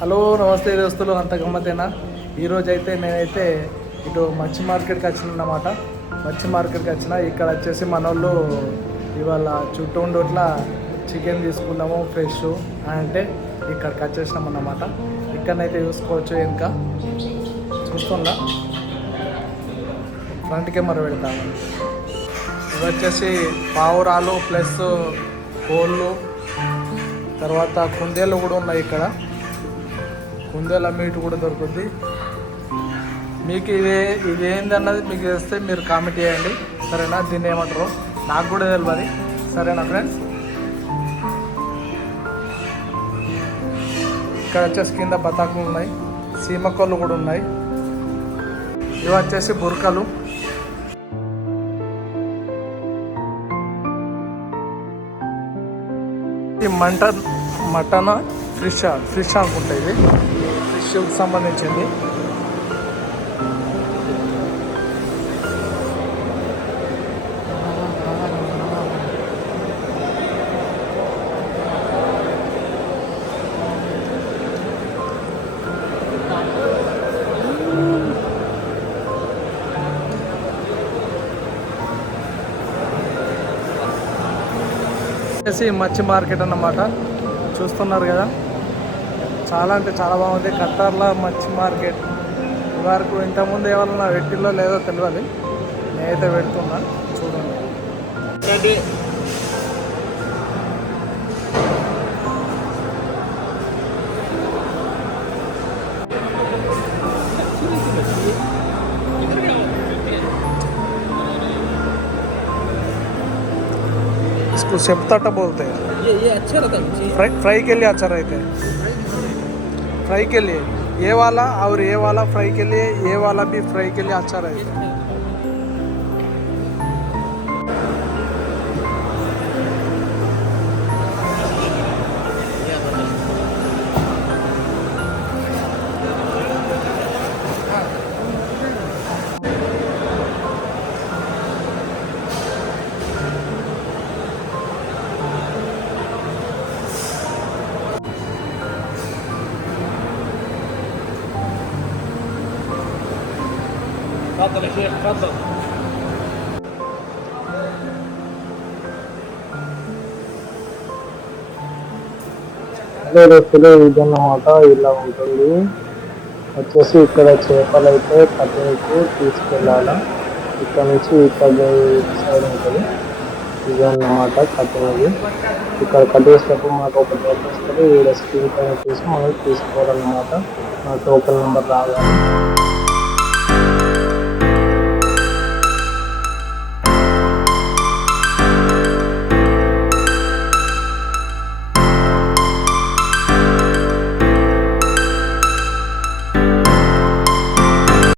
Hello నమస్తే దోస్తులు అంత గమ్మతేనా ఈరోజు అయితే నేనైతే ఇటు మచ్చి మార్కెట్కి వచ్చిన అన్నమాట మచ్చి మార్కెట్కి వచ్చిన ఇక్కడ వచ్చేసి మన వాళ్ళు ఇవాళ చుట్టూ ఉండోట్ల చికెన్ తీసుకుందాము ఫ్రెష్ అంటే ఇక్కడికి వచ్చేసినాం అన్నమాట. ఇక్కడనైతే చూసుకోవచ్చు ఇంకా. చూస్తుందా? ఫ్రంట్ కెమెరా పెడతాము ఇవి వచ్చేసి పావురాలు ప్లస్ కోళ్ళు తర్వాత కుందేళ్ళు కూడా ఉన్నాయి ఇక్కడ. కుందేల మీట్ కూడా దొరుకుద్ది. మీకు ఇదే ఇది అన్నది మీకు తెస్తే మీరు కామెంట్ చేయండి. సరేనా? దీన్ని ఏమంటారు? నాకు కూడా తెలియదు సరేనా ఫ్రెండ్స్ ఇక్కడ వచ్చేసి కింద బతాకులు ఉన్నాయి. సీమకొల్లు కూడా ఉన్నాయి. ఇవి వచ్చేసి బురకలు. ఈ మంటన్ మటన్? ఫిష్ ఫిష్ అనుకుంటా ఇది. ఫిష్కి సంబంధించింది. వచ్చేసి మచ్చి మార్కెట్ అన్నమాట. చూస్తున్నారు కదా. చాలా అంటే చాలా బాగుంది ఖత్తర్లో మచ్చి మార్కెట్ వరకు ఇంతకుముందు ఏమన్నా పెట్టిల్లో లేదో తెలియదు నేనైతే పెడుతున్నా చూడండి इसको सेपताटा बोलते हैं ये ये अच्छा रहता है जी फ्राई फ्राई के लिए अच्छा रहता है फ्राई के लिए। ये वाला और ये वाला फ्राई के लिए, ये वाला भी फ्राई के लिए अच्छा रहता تفضل يا شيخ تفضل హలో దోస్తులు ఇదన్నమాట ఇలా ఉంటుంది వచ్చేసి ఇక్కడ చేపలు అయితే కటింగ్కు తీసుకెళ్ళాలి ఇక్కడ నుంచి ఇక్కడ సైడ్ ఉంటుంది ఇది అన్నమాట కటింగ్ ఇక్కడ కట్ చేసేటప్పుడు మనకు ఒక టోకెన్ వస్తుంది ఈడ స్క్రీన్ పైన చూసి మనం తీసుకోవాలన్నమాట మన టోకెన్ నెంబర్ రావాలి